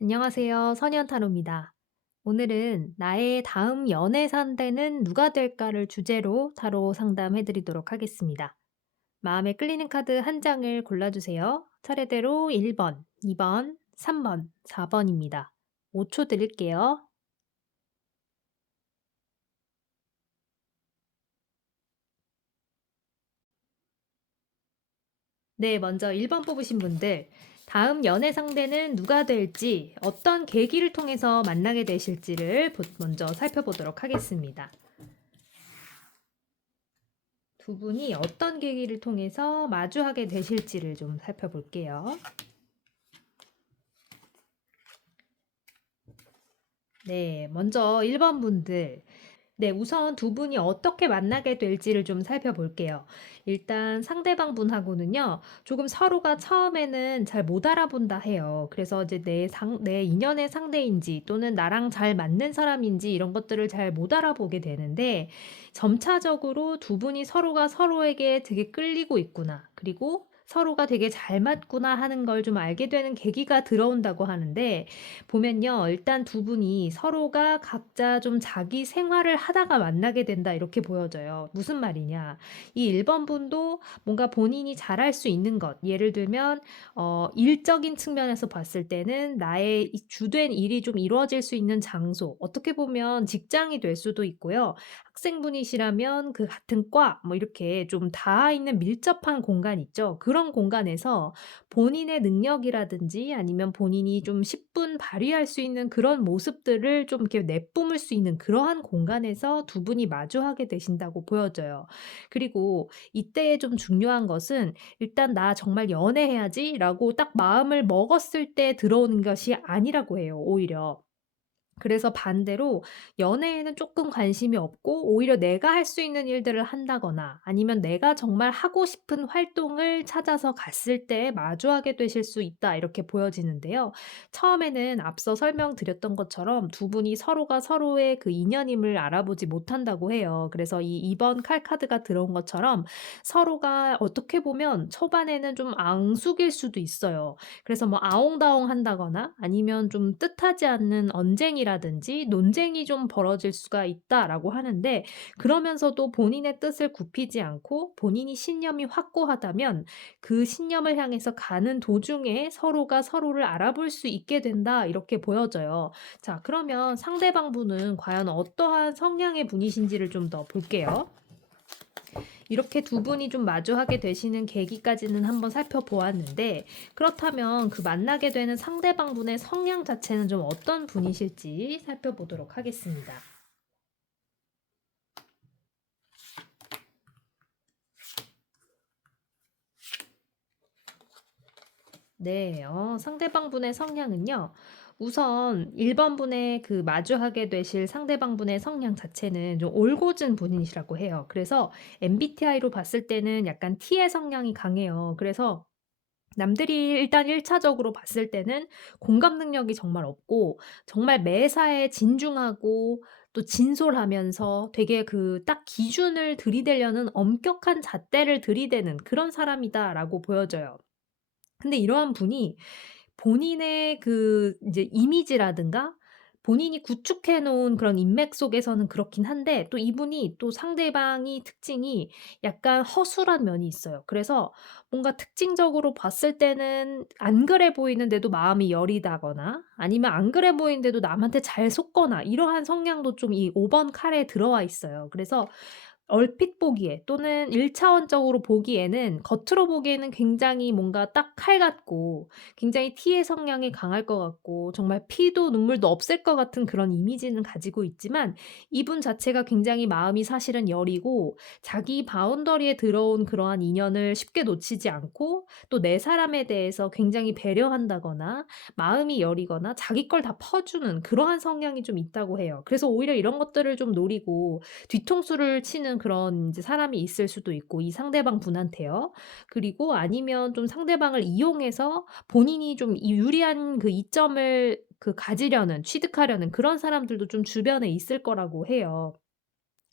안녕하세요. 선현타로입니다. 오늘은 나의 다음 연애 상대는 누가 될까를 주제로 타로 상담해 드리도록 하겠습니다. 마음에 끌리는 카드 한 장을 골라주세요. 차례대로 1번, 2번, 3번, 4번입니다. 5초 드릴게요. 네, 먼저 1번 뽑으신 분들, 다음 연애 상대는 누가 될지, 어떤 계기를 통해서 만나게 되실지를 먼저 살펴보도록 하겠습니다. 두 분이 어떤 계기를 통해서 마주하게 되실지를 좀 살펴볼게요. 네, 먼저 1번 분들. 네, 우선 두 분이 어떻게 만나게 될지를 좀 살펴볼게요. 일단 상대방 분하고는요, 조금 서로가 처음에는 잘 못 알아본다 해요. 그래서 이제 내 인연의 상대인지 또는 나랑 잘 맞는 사람인지 이런 것들을 잘 못 알아보게 되는데, 점차적으로 두 분이 서로가 서로에게 되게 끌리고 있구나. 그리고 서로가 되게 잘 맞구나 하는 걸 좀 알게 되는 계기가 들어온다고 하는데, 보면요. 일단 두 분이 서로가 각자 좀 자기 생활을 하다가 만나게 된다 이렇게 보여져요. 무슨 말이냐? 이 1번 분도 뭔가 본인이 잘할 수 있는 것, 예를 들면 일적인 측면에서 봤을 때는 나의 이 주된 일이 좀 이루어질 수 있는 장소, 어떻게 보면 직장이 될 수도 있고요. 학생분이시라면 그 같은 과, 뭐 이렇게 좀 닿아 있는 밀접한 공간 있죠. 그런 공간에서 본인의 능력이라든지 아니면 본인이 좀 10분 발휘할 수 있는 그런 모습들을 좀 이렇게 내뿜을 수 있는 그러한 공간에서 두 분이 마주하게 되신다고 보여져요. 그리고 이때에 좀 중요한 것은 일단 '나 정말 연애해야지.'라고 딱 마음을 먹었을 때 들어오는 것이 아니라고 해요, 오히려. 그래서 반대로 연애에는 조금 관심이 없고 오히려 내가 할 수 있는 일들을 한다거나 아니면 내가 정말 하고 싶은 활동을 찾아서 갔을 때 마주하게 되실 수 있다 이렇게 보여지는데요. 처음에는 앞서 설명드렸던 것처럼 두 분이 서로가 서로의 그 인연임을 알아보지 못한다고 해요. 그래서 이 2번 칼카드가 들어온 것처럼 서로가 어떻게 보면 초반에는 좀 앙숙일 수도 있어요. 그래서 뭐 아웅다웅한다거나 아니면 좀 뜻하지 않는 언쟁이라든지 논쟁이 좀 벌어질 수가 있다라고 하는데, 그러면서도 본인의 뜻을 굽히지 않고 본인이 신념이 확고하다면 그 신념을 향해서 가는 도중에 서로가 서로를 알아볼 수 있게 된다 이렇게 보여져요. 자, 그러면 상대방 분은 과연 어떠한 성향의 분이신지를 좀 더 볼게요. 이렇게 두 분이 좀 마주하게 되시는 계기까지는 한번 살펴보았는데, 그렇다면 그 만나게 되는 상대방 분의 성향 자체는 좀 어떤 분이실지 살펴보도록 하겠습니다. 네, 상대방 분의 성향은요. 우선 1번 분의 그 마주하게 되실 상대방 분의 성향 자체는 좀 올곧은 분이시라고 해요. 그래서 MBTI로 봤을 때는 약간 T의 성향이 강해요. 그래서 남들이 일단 1차적으로 봤을 때는 공감 능력이 정말 없고 정말 매사에 진중하고 또 진솔하면서 되게 그 딱 기준을 들이대려는 엄격한 잣대를 들이대는 그런 사람이다라고 보여져요. 근데 이러한 분이 본인의 그 이제 이미지라든가 본인이 구축해 놓은 그런 인맥 속에서는 그렇긴 한데, 또 이분이 또 상대방이 특징이 약간 허술한 면이 있어요. 그래서 뭔가 특징적으로 봤을 때는 안 그래 보이는데도 마음이 여리다거나 아니면 안 그래 보이는데도 남한테 잘 속거나 이러한 성향도 좀 이 5번 칼에 들어와 있어요. 그래서 얼핏 보기에 또는 1차원적으로 보기에는 겉으로 보기에는 굉장히 뭔가 딱 칼 같고 굉장히 T의 성향이 강할 것 같고 정말 피도 눈물도 없을 것 같은 그런 이미지는 가지고 있지만, 이분 자체가 굉장히 마음이 사실은 여리고 자기 바운더리에 들어온 그러한 인연을 쉽게 놓치지 않고 또 내 사람에 대해서 굉장히 배려한다거나 마음이 여리거나 자기 걸 다 퍼주는 그러한 성향이 좀 있다고 해요. 그래서 오히려 이런 것들을 좀 노리고 뒤통수를 치는 그런 이제 사람이 있을 수도 있고 이 상대방 분한테요. 그리고 아니면 좀 상대방을 이용해서 본인이 좀 이 유리한 그 이점을 그 가지려는 취득하려는 그런 사람들도 좀 주변에 있을 거라고 해요.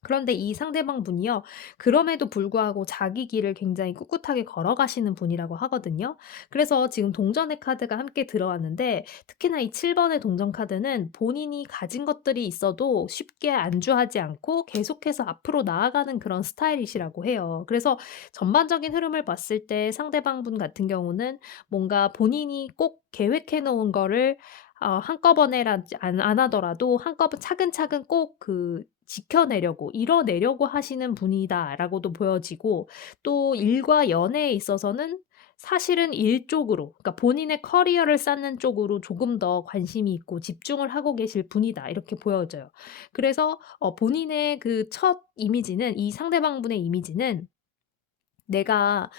그런데 이 상대방 분이요. 그럼에도 불구하고 자기 길을 굉장히 꿋꿋하게 걸어가시는 분이라고 하거든요. 그래서 지금 동전의 카드가 함께 들어왔는데 특히나 이 7 번의 동전 카드는 본인이 가진 것들이 있어도 쉽게 안주하지 않고 계속해서 앞으로 나아가는 그런 스타일이시라고 해요. 그래서 전반적인 흐름을 봤을 때 상대방 분 같은 경우는 뭔가 본인이 꼭 계획해 놓은 거를 한꺼번에라지 안 하더라도 한꺼번 차근차근 꼭 지켜내려고 이뤄내려고 하시는 분이다라고도 보여지고, 또 일과 연애에 있어서는 사실은 일 쪽으로, 그러니까 본인의 커리어를 쌓는 쪽으로 조금 더 관심이 있고 집중을 하고 계실 분이다, 이렇게 보여져요. 그래서 본인의 그 첫 이미지는, 이 상대방 분의 이미지는 내가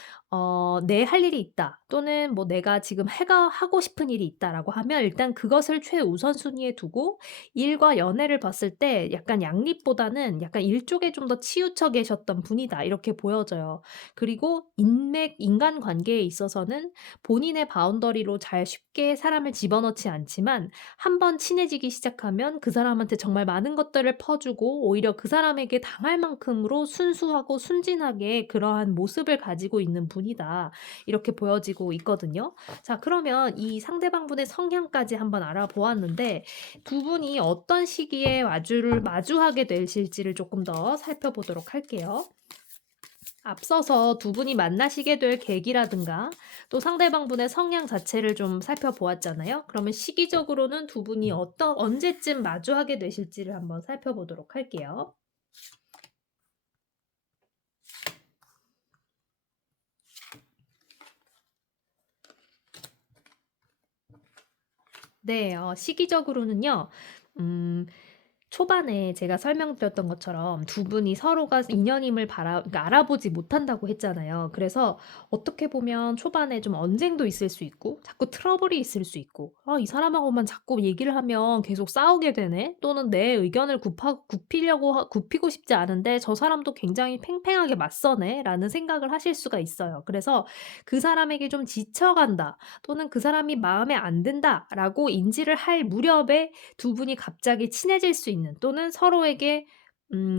내 할 일이 있다, 또는 뭐 내가 지금 해가 하고 싶은 일이 있다라고 하면 일단 그것을 최우선순위에 두고 일과 연애를 봤을 때 약간 양립보다는 약간 일 쪽에 좀 더 치우쳐 계셨던 분이다, 이렇게 보여져요. 그리고 인간관계에 있어서는 본인의 바운더리로 잘 쉽게 사람을 집어넣지 않지만 한 번 친해지기 시작하면 그 사람한테 정말 많은 것들을 퍼주고 오히려 그 사람에게 당할 만큼으로 순수하고 순진하게 그러한 모습을 가지고 있는 분이다, 이렇게 보여지고 있거든요. 자, 그러면 이 상대방분의 성향까지 한번 알아보았는데 두 분이 어떤 시기에 마주하게 되실지를 조금 더 살펴보도록 할게요. 앞서서 두 분이 만나시게 될 계기라든가 또 상대방분의 성향 자체를 좀 살펴보았잖아요. 그러면 시기적으로는 두 분이 언제쯤 마주하게 되실지를 한번 살펴보도록 할게요. 네. 시기적으로는요. 음 초반에 제가 설명드렸던 것처럼 두 분이 서로가 인연임을 그러니까 알아보지 못한다고 했잖아요. 그래서 어떻게 보면 초반에 좀 언쟁도 있을 수 있고 자꾸 트러블이 있을 수 있고 '아, 이 사람하고만 자꾸 얘기를 하면 계속 싸우게 되네.' 또는 '내 의견을 굽히고 싶지 않은데 저 사람도 굉장히 팽팽하게 맞서네.'라는 생각을 하실 수가 있어요. 그래서 그 사람에게 좀 지쳐간다, 또는 '그 사람이 마음에 안 든다.'라고 인지를 할 무렵에 두 분이 갑자기 친해질 수 있는, 또는 서로에게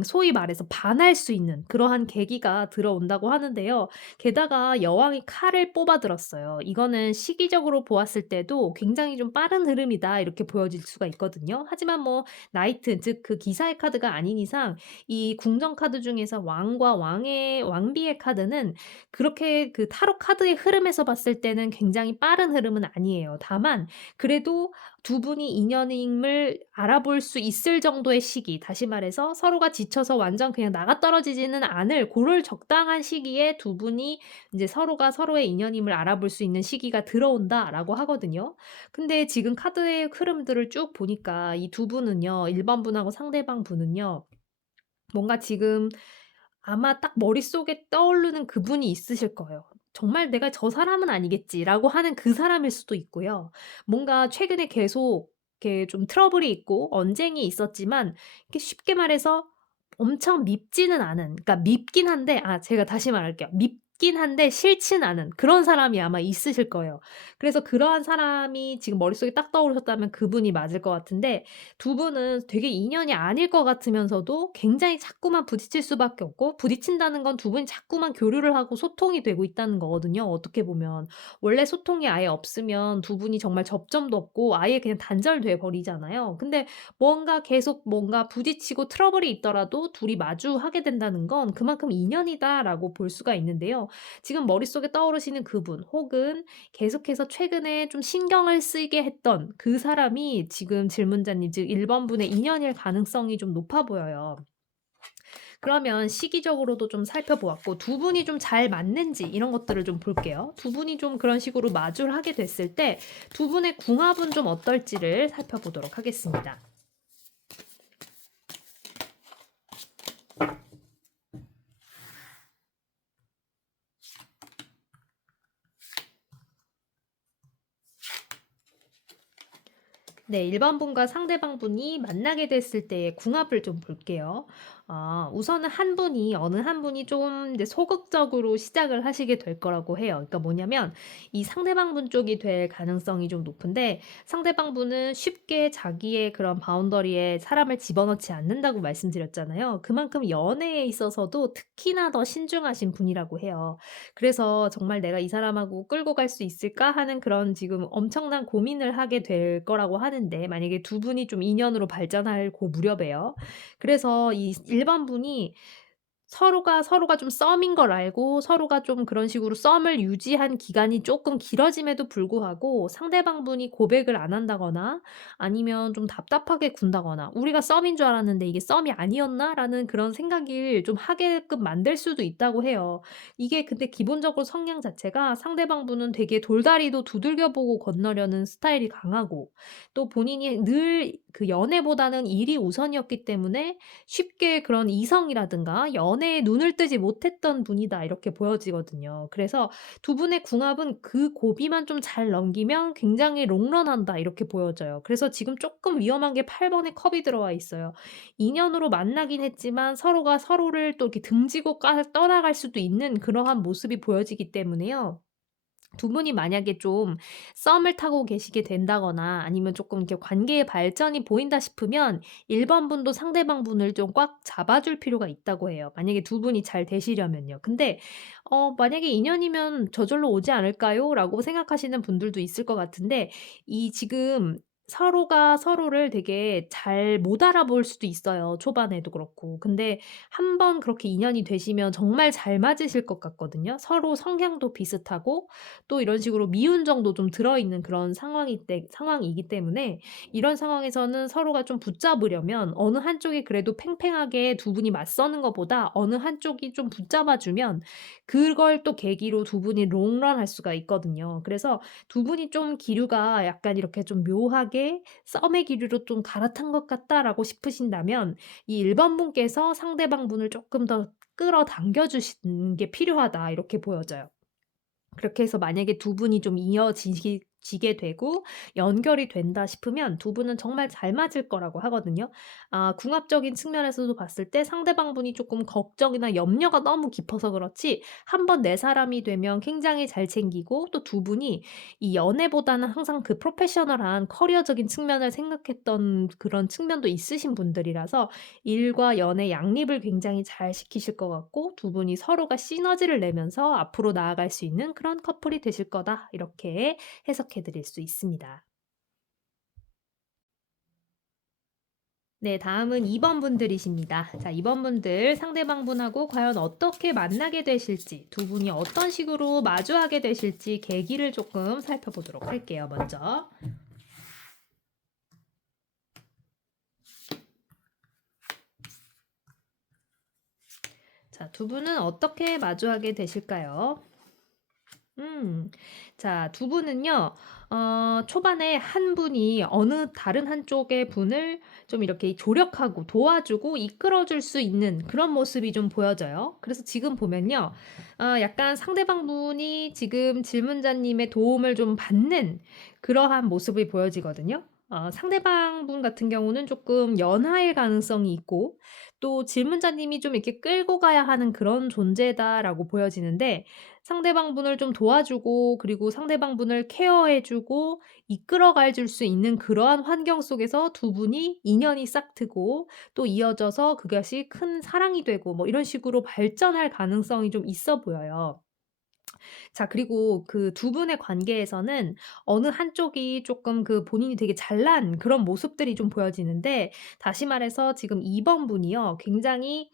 소위 말해서 반할 수 있는 그러한 계기가 들어온다고 하는데요. 게다가 여왕이 칼을 뽑아 들었어요. 이거는 시기적으로 보았을 때도 굉장히 좀 빠른 흐름이다, 이렇게 보여질 수가 있거든요. 하지만 뭐 나이트, 즉 그 기사의 카드가 아닌 이상 이 궁정 카드 중에서 왕과 왕비의 카드는 그렇게 그 타로 카드의 흐름에서 봤을 때는 굉장히 빠른 흐름은 아니에요. 다만 그래도 두 분이 인연임을 알아볼 수 있을 정도의 시기, 다시 말해서 서로가 지쳐서 완전 그냥 나가떨어지지는 않을 고럴 적당한 시기에 두 분이 인제 서로가 서로의 인연임을 알아볼 수 있는 시기가 들어온다라고 하거든요. 근데 지금 카드의 흐름들을 쭉 보니까 이 두 분은요, 1번 분하고 상대방 분은요, 뭔가 지금 아마 딱 머릿속에 떠오르는 그분이 있으실 거예요. 정말 '내가 저 사람은 아니겠지.'라고 하는 그 사람일 수도 있고요. 뭔가 최근에 계속 이렇게 좀 트러블이 있고 언쟁이 있었지만 이렇게 쉽게 말해서 엄청 밉지는 않은, 그러니까 밉긴 한데, 제가 다시 말할게요. 밉긴 한데 싫진 않은 그런 사람이 아마 있으실 거예요. 그래서 그러한 사람이 지금 머릿속에 딱 떠오르셨다면 그분이 맞을 것 같은데, 두 분은 되게 인연이 아닐 것 같으면서도 굉장히 자꾸만 부딪힐 수밖에 없고, 부딪힌다는 건 두 분이 자꾸만 교류를 하고 소통이 되고 있다는 거거든요, 어떻게 보면. 원래 소통이 아예 없으면 두 분이 정말 접점도 없고 아예 그냥 단절돼 버리잖아요. 근데 뭔가 부딪히고 트러블이 있더라도 둘이 마주하게 된다는 건 그만큼 인연이다라고 볼 수가 있는데요. 지금 머릿속에 떠오르시는 그분, 혹은 계속해서 최근에 좀 신경을 쓰이게 했던 그 사람이 지금 질문자님, 즉 1번 분의 인연일 가능성이 좀 높아 보여요. 그러면 시기적으로도 좀 살펴보았고 두 분이 좀 잘 맞는지 이런 것들을 좀 볼게요. 두 분이 좀 그런 식으로 마주를 하게 됐을 때 두 분의 궁합은 좀 어떨지를 살펴보도록 하겠습니다. 네. 일반 분과 상대방 분이 만나게 됐을 때의 궁합을 좀 볼게요. 우선은 어느 한 분이 좀 이제 소극적으로 시작을 하시게 될 거라고 해요. 그러니까 뭐냐면 이 상대방 분 쪽이 될 가능성이 좀 높은데, 상대방 분은 쉽게 자기의 그런 바운더리에 사람을 집어넣지 않는다고 말씀드렸잖아요. 그만큼 연애에 있어서도 특히나 더 신중하신 분이라고 해요. 그래서 '정말 내가 이 사람하고 끌고 갈 수 있을까?' 하는 그런 지금 엄청난 고민을 하게 될 거라고 하는데, 만약에 두 분이 좀 인연으로 발전할 고 무렵에요. 그래서 이 일반 분이 서로가 좀 썸인 걸 알고 서로가 좀 그런 식으로 썸을 유지한 기간이 쪼끔 길어짐에도 불구하고 상대방 분이 고백을 안 한다거나 아니면 좀 답답하게 군다거나 '우리가 썸인 줄 알았는데 이게 썸이 아니었나?'라는 그런 생각을 좀 하게끔 만들 수도 있다고 해요. 이게 근데 기본적으로 성향 자체가 상대방 분은 되게 돌다리도 두들겨 보고 건너려는 스타일이 강하고, 또 본인이 늘 그 연애보다는 일이 우선이었기 때문에 쉽게 그런 이성이라든가 연애에 눈을 뜨지 못했던 분이다, 이렇게 보여지거든요. 그래서 두 분의 궁합은 그 고비만 좀 잘 넘기면 굉장히 롱런한다, 이렇게 보여져요. 그래서 지금 조금 위험한 게 8 번의 컵이 들어와 있어요. 인연으로 만나긴 했지만 서로가 서로를 또 이렇게 등지고 떠나갈 수도 있는 그러한 모습이 보여지기 때문에요. 두 분이 만약에 좀 썸을 타고 계시게 된다거나 아니면 조금 이렇게 관계의 발전이 보인다 싶으면 1번 분도 상대방 분을 좀 꽉 잡아 줄 필요가 있다고 해요, 만약에 두 분이 잘 되시려면요. 근데 만약에 '인연이면 저절로 오지 않을까요?'라고 생각하시는 분들도 있을 것 같은데, 이 지금 서로가 서로를 되게 잘 못 알아볼 수도 있어요, 초반에도 그렇고. 근데 한 번 그렇게 인연이 되시면 정말 잘 맞으실 것 같거든요. 서로 성향도 비슷하고 또 이런 식으로 미운정도 좀 들어있는 그런 상황이기 때문에, 이런 상황에서는 서로가 좀 붙잡으려면 어느 한쪽이 그래도 팽팽하게 두 분이 맞서는 것보다 어느 한쪽이 좀 붙잡아 주면 그걸 또 계기로 두 분이 롱런할 수가 있거든요. 그래서 두 분이 좀 기류가 약간 이렇게 좀 묘하게 '썸의 기류로 좀 갈아탄 것 같다.'라고 싶으신다면 이 1번 분께서 상대방 분을 조금 더 끌어당겨 주시는 게 필요하다, 이렇게 보여져요. 그렇게 해서 만약에 두 분이 좀 지게 되고 연결이 된다 싶으면 두 분은 정말 잘 맞을 거라고 하거든요. 궁합적인 측면에서도 봤을 때 상대방 분이 조금 걱정이나 염려가 너무 깊어서 그렇지, 한 번 내 사람이 되면 굉장히 잘 챙기고, 또 두 분이 이 연애보다는 항상 그 프로페셔널한 커리어적인 측면을 생각했던 그런 측면도 있으신 분들이라서 일과 연애 양립을 굉장히 잘 시키실 것 같고, 두 분이 서로가 시너지를 내면서 앞으로 나아갈 수 있는 그런 커플이 되실 거다, 이렇게 해석해 드릴 수 있습니다. 네, 다음은 2번 분들이십니다. 자, 2번 분들 상대방 분하고 과연 어떻게 만나게 되실지, 두 분이 어떤 식으로 마주하게 되실지 계기를 조금 살펴보도록 할게요, 먼저. 자, 두 분은 어떻게 마주하게 되실까요? 음. 자, 두 분은요. 초반에 한 분이 어느 다른 한쪽의 분을 좀 이렇게 조력하고 도와주고 이끌어 줄 수 있는 그런 모습이 좀 보여져요. 그래서 지금 보면요. 약간 상대방 분이 지금 질문자님의 도움을 좀 받는 그러한 모습이 보여지거든요. 상대방 분 같은 경우는 조금 연하일 가능성이 있고, 또 질문자님이 좀 이렇게 끌고 가야 하는 그런 존재다라고 보여지는데, 상대방 분을 좀 도와주고 그리고 상대방 분을 케어해 주고 이끌어가 줄 수 있는 그러한 환경 속에서 두 분이 인연이 싹트고 또 이어져서 그것이 큰 사랑이 되고 뭐 이런 식으로 발전할 가능성이 좀 있어 보여요. 자, 그리고 그 두 분의 관계에서는 어느 한쪽이 조금 그 본인이 되게 잘난 그런 모습들이 좀 보여지는데, 다시 말해서 지금 2번 분이요, 굉장히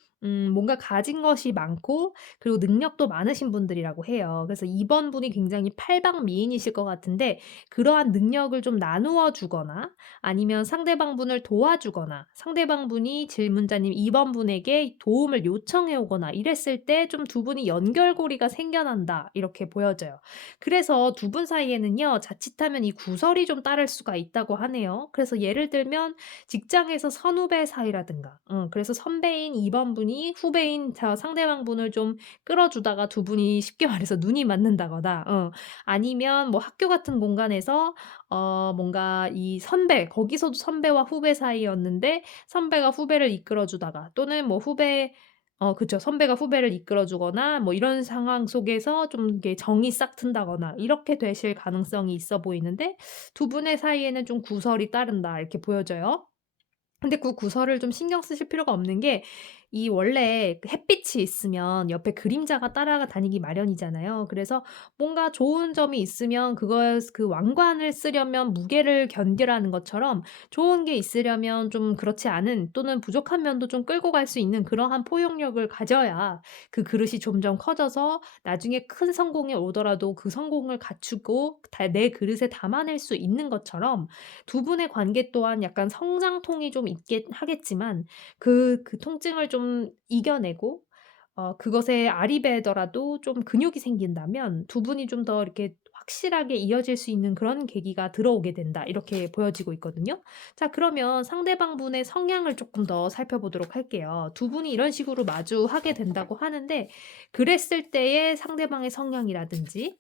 뭔가 가진 것이 많고 그리고 능력도 많으신 분들이라고 해요. 그래서 2번 분이 굉장히 팔방미인이실 것 같은데, 그러한 능력을 좀 나누어 주거나 아니면 상대방 분을 도와주거나 상대방 분이 질문자님 2번 분에게 도움을 요청해 오거나 이랬을 때 좀 두 분이 연결고리가 생겨난다, 이렇게 보여져요. 그래서 두 분 사이에는요, 자칫하면 이 구설이 좀 따를 수가 있다고 하네요. 그래서 예를 들면 직장에서 선후배 사이라든가, 그래서 선배인 2번 분이 후배인 상대방 분을 좀 끌어주다가 두 분이 쉽게 말해서 눈이 맞는다거나, 아니면 뭐 학교 같은 공간에서 뭔가 이 선배, 거기서도 선배와 후배 사이였는데 선배가 후배를 이끌어 주다가, 또는 뭐 그쵸. 선배가 후배를 이끌어 주거나 뭐 이런 상황 속에서 좀 이게 정이 싹 튼다거나 이렇게 되실 가능성이 있어 보이는데, 두 분의 사이에는 좀 구설이 따른다 이렇게 보여져요. 근데 그 구설을 좀 신경 쓰실 필요가 없는 게, 이 원래 그 햇빛이 있으면 옆에 그림자가 따라 다니기 마련이잖아요. 그래서 뭔가 좋은 점이 있으면 그걸 그 왕관을 쓰려면 무게를 견디라는 것처럼, 좋은 게 있으려면 좀 그렇지 않은, 또는 부족한 면도 좀 끌고 갈 수 있는 그러한 포용력을 가져야 그 그릇이 점점 커져서 나중에 큰 성공이 오더라도 그 성공을 갖추고 내 그릇에 담아낼 수 있는 것처럼, 두 분의 관계 또한 약간 성장통이 좀 있긴 하겠지만, 그 통증을 좀 이겨내고 그것에 아리배더라도 좀 근육이 생긴다면 두 분이 좀 더 이렇게 확실하게 이어질 수 있는 그런 계기가 들어오게 된다, 이렇게 보여지고 있거든요. 자, 그러면 상대방 분의 성향을 조금 더 살펴보도록 할게요. 두 분이 이런 식으로 마주하게 된다고 하는데, 그랬을 때의 상대방의 성향이라든지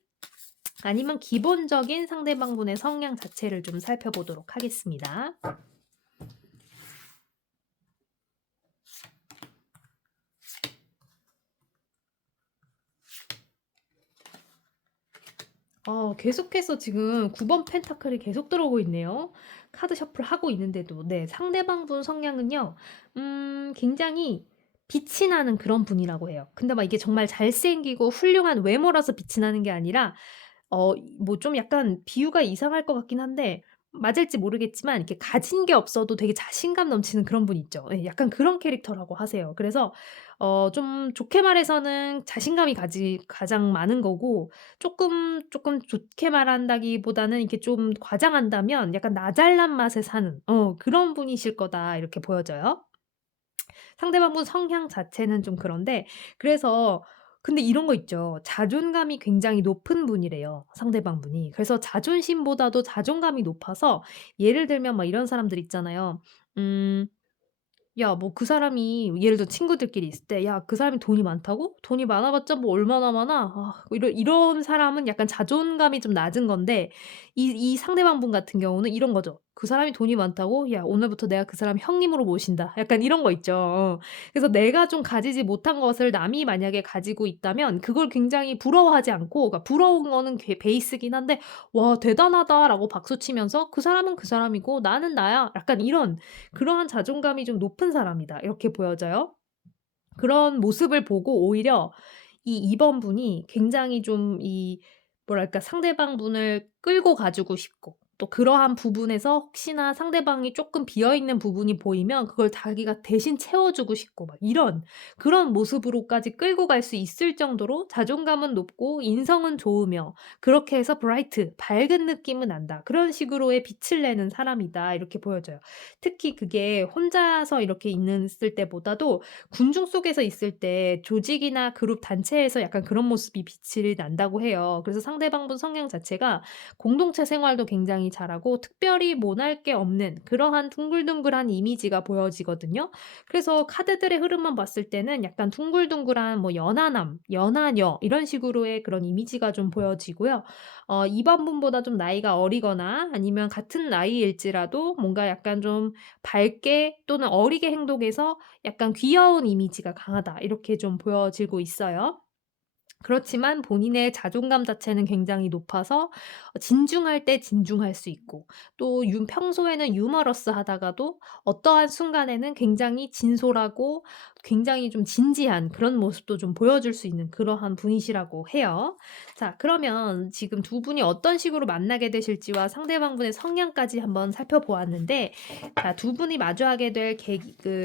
아니면 기본적인 상대방 분의 성향 자체를 좀 살펴보도록 하겠습니다. 계속해서 지금 9번 펜타클이 계속 들어오고 있네요. 카드 셔플하고 있는데도. 네, 상대방 분 성향은요. 굉장히 빛이 나는 그런 분이라고 해요. 근데 막 이게 정말 잘생기고 훌륭한 외모라서 빛이 나는 게 아니라, 뭐 좀 약간 비유가 이상할 것 같긴 한데 맞을지 모르겠지만, 이렇게 가진 게 없어도 되게 자신감 넘치는 그런 분 있죠. 예, 약간 그런 캐릭터라고 하세요. 그래서 좀 좋게 말해서는 자신감이 가장 많은 거고, 쪼끔 좋게 말한다기보다는 이렇게 좀 과장한다면 약간 나 잘난 맛에 사는 그런 분이실 거다, 이렇게 보여져요. 상대방분 성향 자체는 좀 그런데, 그래서 근데 이런 거 있죠. 자존감이 굉장히 높은 분이래요, 상대방 분이. 그래서 자존심보다도 자존감이 높아서, 예를 들면 막 이런 사람들 있잖아요. 음 야, 뭐 그 사람이, 예를 들어 친구들끼리 있을 때 "야, 그 사람이 돈이 많다고? 돈이 많아 봤자 뭐 얼마나 많아." 뭐 이런 사람은 약간 자존감이 좀 낮은 건데, 이 상대방 분 같은 경우는 이런 거죠. "그 사람이 돈이 많다고? 야, 오늘부터 내가 그 사람 형님으로 모신다." 약간 이런 거 있죠. 그래서 내가 좀 가지지 못한 것을 남이 만약에 가지고 있다면 그걸 굉장히 부러워하지 않고, 그러니까 부러운 거는 베이스긴 한데 "와, 대단하다."라고 박수치면서 "그 사람은 그 사람이고 나는 나야." 약간 이런, 그러한 자존감이 좀 높은 사람이다, 이렇게 보여져요. 그런 모습을 보고 오히려 이 2번 분이 굉장히 좀 뭐랄까, 상대방 분을 끌고 가지고 싶고, 또 그러한 부분에서 혹시나 상대방이 쪼끔 비어 있는 부분이 보이면 그걸 자기가 대신 채워 주고 싶고, 막 이런 그런 모습으로까지 끌고 갈 수 있을 정도로 자존감은 높고 인성은 좋으며, 그렇게 해서 밝은 느낌은 난다, 그런 식으로의 빛을 내는 사람이다, 이렇게 보여져요. 특히 그게 혼자서 이렇게 있을 때보다도 군중 속에서 있을 때 조직이나 그룹 단체에서 약간 그런 모습이 빛이 난다고 해요. 그래서 상대방분 성향 자체가 공동체 생활도 굉장히 잘하고 특별히 모날 게 없는 그러한 둥글둥글한 이미지가 보여지거든요. 그래서 카드들의 흐름만 봤을 때는 약간 둥글둥글한 뭐 연하남, 연하녀 이런 식으로의 그런 이미지가 좀 보여지고요. 2번 분보다 좀 나이가 어리거나 아니면 같은 나이일지라도 뭔가 약간 좀 밝게 또는 어리게 행동해서 약간 귀여운 이미지가 강하다, 이렇게 좀 보여지고 있어요. 그렇지만 본인의 자존감 자체는 굉장히 높아서 진중할 때 진중할 수 있고, 또 평소에는 유머러스하다가도 어떠한 순간에는 굉장히 진솔하고 굉장히 좀 진지한 그런 모습도 좀 보여줄 수 있는 그러한 분이시라고 해요. 자, 그러면 지금 두 분이 어떤 식으로 만나게 되실지와 상대방분의 성향까지 한번 살펴보았는데, 자, 두 분이 마주하게 될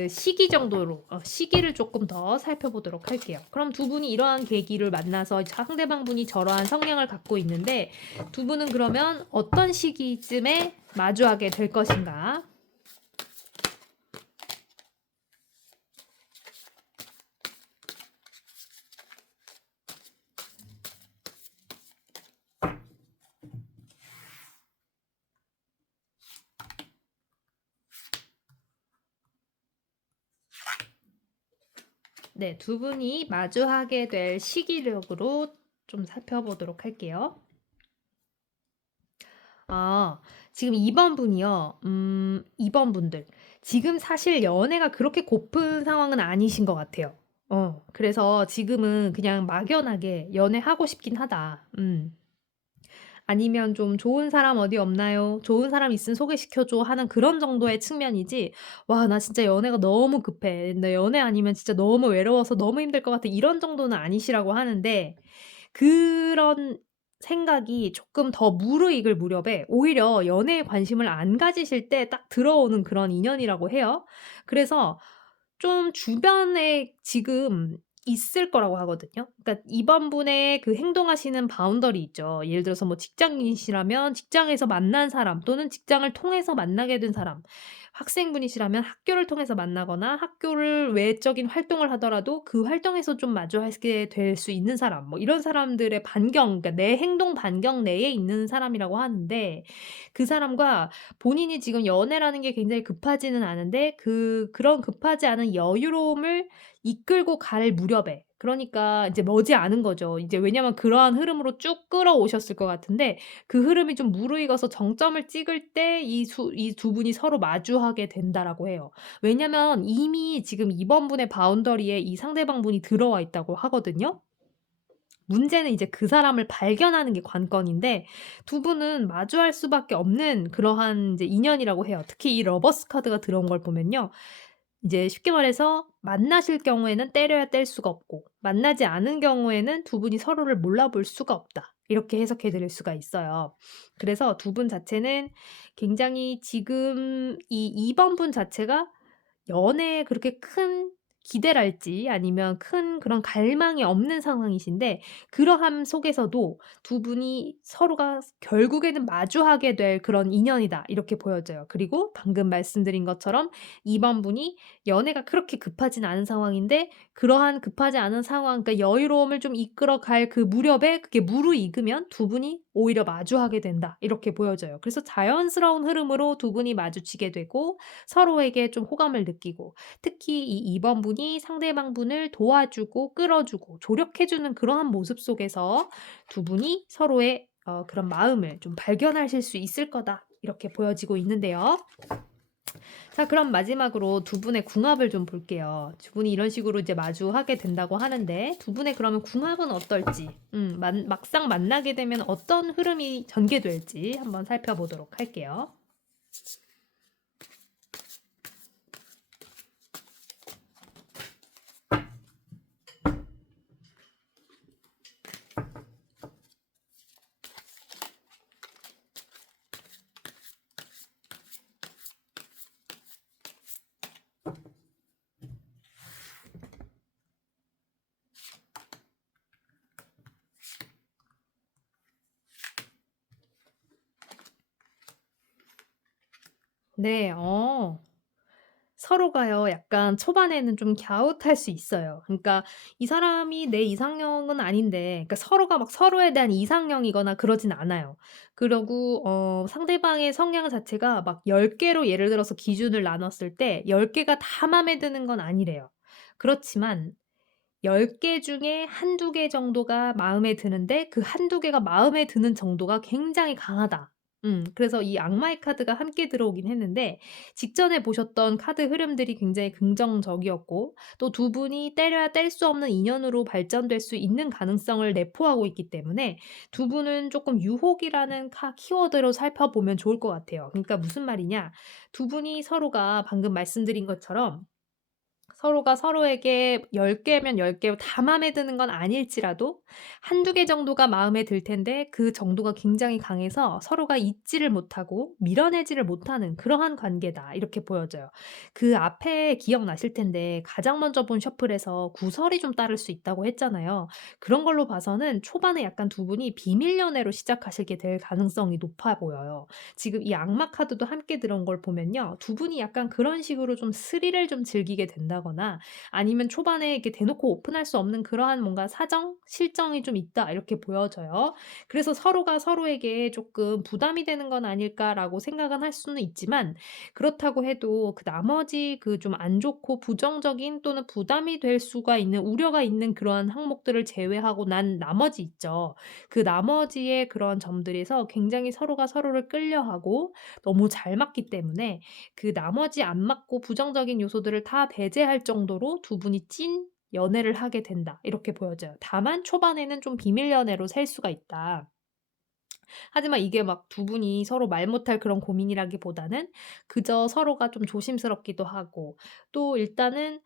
시기 정도로 시기를 조금 더 살펴보도록 할게요. 그럼 두 분이 이러한 계기를 만나서 상대방 분이 저러한 성향을 갖고 있는데, 두 분은 그러면 어떤 시기쯤에 마주하게 될 것인가? 네, 두 분이 마주하게 될 시기력으로 좀 살펴보도록 할게요. 아, 지금 2번 분이요. 2번 분들. 지금 사실 연애가 그렇게 고픈 상황은 아니신 것 같아요. 그래서 지금은 그냥 막연하게 연애하고 싶긴 하다. 아니면 좀 "좋은 사람 어디 없나요? 좋은 사람 있으면 소개시켜 줘." 하는 그런 정도의 측면이지 "와 나 진짜 연애가 너무 급해. 나 연애 아니면 진짜 너무 외로워서 너무 힘들 것 같아." 이런 정도는 아니시라고 하는데 그런 생각이 조금 더 무르익을 무렵에 오히려 연애에 관심을 안 가지실 때 딱 들어오는 그런 인연이라고 해요. 그래서 좀 주변에 지금 있을 거라고 하거든요. 그러니까 이번 분의 그 행동하시는 바운더리 있죠. 예를 들어서 뭐 직장인이시라면 직장에서 만난 사람 또는 직장을 통해서 만나게 된 사람, 학생분이시라면 학교를 통해서 만나거나 학교를 외적인 활동을 하더라도 그 활동에서 좀 마주하게 될 수 있는 사람, 뭐 이런 사람들의 반경, 그러니까 내 행동 반경 내에 있는 사람이라고 하는데 그 사람과 본인이 지금 연애라는 게 굉장히 급하지는 않은데 그런 급하지 않은 여유로움을 이끌고 갈 무렵에, 그러니까 이제 머지않은 거죠. 이제 왜냐면 그러한 흐름으로 쭉 끌어오셨을 것 같은데 그 흐름이 좀 무르익어서 정점을 찍을 때 이 두 분이 서로 마주하게 된다라고 해요. 왜냐면 이미 지금 이번 분의 바운더리에 이 상대방 분이 들어와 있다고 하거든요. 문제는 이제 그 사람을 발견하는 게 관건인데 두 분은 마주할 수밖에 없는 그러한 이제 인연이라고 해요. 특히 이 러버스 카드가 들어온 걸 보면요. 이제 쉽게 말해서 만나실 경우에는 때려야 뗄 수가 없고 만나지 않은 경우에는 두 분이 서로를 몰라볼 수가 없다. 이렇게 해석해 드릴 수가 있어요. 그래서 두 분 자체는 굉장히 지금 이 2번 분 자체가 연애에 그렇게 큰 기대랄지 아니면 큰 그런 갈망이 없는 상황이신데 그러함 속에서도 두 분이 서로가 결국에는 마주하게 될 그런 인연이다 이렇게 보여져요. 그리고 방금 말씀드린 것처럼 2번 분이 연애가 그렇게 급하진 않은 상황인데 그러한 급하지 않은 상황, 그러니까 여유로움을 좀 이끌어 갈 그 무렵에 그게 무르익으면 두 분이 오히려 마주하게 된다 이렇게 보여져요. 그래서 자연스러운 흐름으로 두 분이 마주치게 되고 서로에게 좀 호감을 느끼고 특히 이 2번 분이 상대방 분을 도와주고 끌어주고 조력해 주는 그러한 모습 속에서 두 분이 서로의 그런 마음을 좀 발견하실 수 있을 거다. 이렇게 보여지고 있는데요. 자, 그럼 마지막으로 두 분의 궁합을 좀 볼게요. 두 분이 이런 식으로 이제 마주하게 된다고 하는데 두 분의 그러면 궁합은 어떨지, 막상 만나게 되면 어떤 흐름이 전개될지 한번 살펴보도록 할게요. 네. 서로가요 약간 초반에는 좀 갸웃할 수 있어요. 그러니까 이 사람이 내 이상형은 아닌데, 그러니까 서로가 막 서로에 대한 이상형이거나 그러진 않아요. 그리고 상대방의 성향 자체가 막 10 개로 예를 들어서 기준을 나눴을 때 10 개가 다 마음에 드는 건 아니래요. 그렇지만 10개 중에 한두 개 정도가 마음에 드는데 그 한두 개가 마음에 드는 정도가 굉장히 강하다. 그래서 이 악마의 카드가 함께 들어오긴 했는데 직전에 보셨던 카드 흐름들이 굉장히 긍정적이었고 또 두 분이 때려야 뗄 수 없는 인연으로 발전될 수 있는 가능성을 내포하고 있기 때문에 두 분은 조금 유혹이라는 키워드로 살펴보면 좋을 것 같아요. 그러니까 무슨 말이냐? 두 분이 서로가 방금 말씀드린 것처럼 서로가 서로에게 10 개면 10개 다 마음에 드는 건 아닐지라도 한두 개 정도가 마음에 들 텐데 그 정도가 굉장히 강해서 서로가 잊지를 못하고 밀어내지를 못하는 그러한 관계다. 이렇게 보여져요. 그 앞에 기억나실 텐데 가장 먼저 본 셔플에서 구설이 좀 따를 수 있다고 했잖아요. 그런 걸로 봐서는 초반에 약간 두 분이 비밀 연애로 시작하시게 될 가능성이 높아 보여요. 지금 이 악마 카드도 함께 들어온 걸 보면요. 두 분이 약간 그런 식으로 좀 스릴을 좀 즐기게 된다거나 있다거나 아니면 초반에 이렇게 대놓고 오픈할 수 없는 그러한 뭔가 사정, 실정이 좀 있다 이렇게 보여져요. 그래서 '서로가 서로에게 조금 부담이 되는 건 아닐까.'라고 생각은 할 수는 있지만 그렇다고 해도 그 나머지 그 좀 안 좋고 부정적인 또는 부담이 될 수가 있는 우려가 있는 그러한 항목들을 제외하고 난 나머지 있죠. 그 나머지의 그런 점들에서 굉장히 서로가 서로를 끌려하고 너무 잘 맞기 때문에 그 나머지 안 맞고 부정적인 요소들을 다 배제할 정도로 두 분이 찐 연애를 하게 된다. 이렇게 보여져요. 다만 초반에는 좀 비밀 연애로 살 수가 있다. 하지만 이게 막 두 분이 서로 말 못할 그런 고민이라기보다는 그저 서로가 좀 조심스럽기도 하고 또 일단은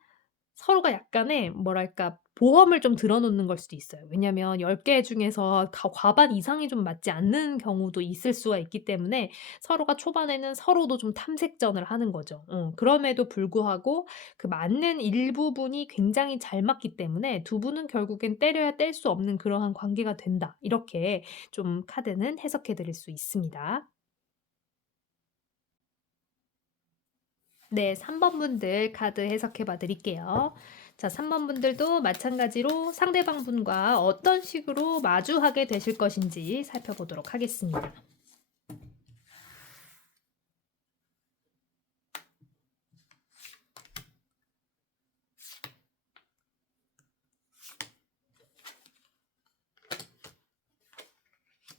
서로가 약간의 뭐랄까 보험을 좀 들어 놓는 걸 수도 있어요. 왜냐면 10개 중에서 과반 이상이 좀 맞지 않는 경우도 있을 수가 있기 때문에 서로가 초반에는 서로도 좀 탐색전을 하는 거죠. 그럼에도 불구하고 그 맞는 일부분이 굉장히 잘 맞기 때문에 두 분은 결국엔 때려야 뗄 수 없는 그러한 관계가 된다. 이렇게 좀 카드는 해석해 드릴 수 있습니다. 네. 3번 분들 카드 해석해 봐 드릴게요. 자 3번 분들도 마찬가지로 상대방 분과 어떤 식으로 마주하게 되실 것인지 살펴보도록 하겠습니다.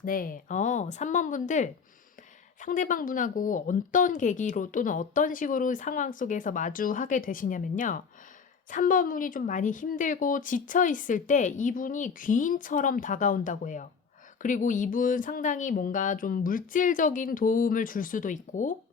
네. 3번 분들 상대방 분하고 어떤 계기로 또는 어떤 식으로 상황 속에서 마주하게 되시냐면요. 3번 분이 좀 많이 힘들고 지쳐 있을 때 이분이 귀인처럼 다가온다고 해요. 그리고 이분 상당히 뭔가 좀 물질적인 도움을 줄 수도 있고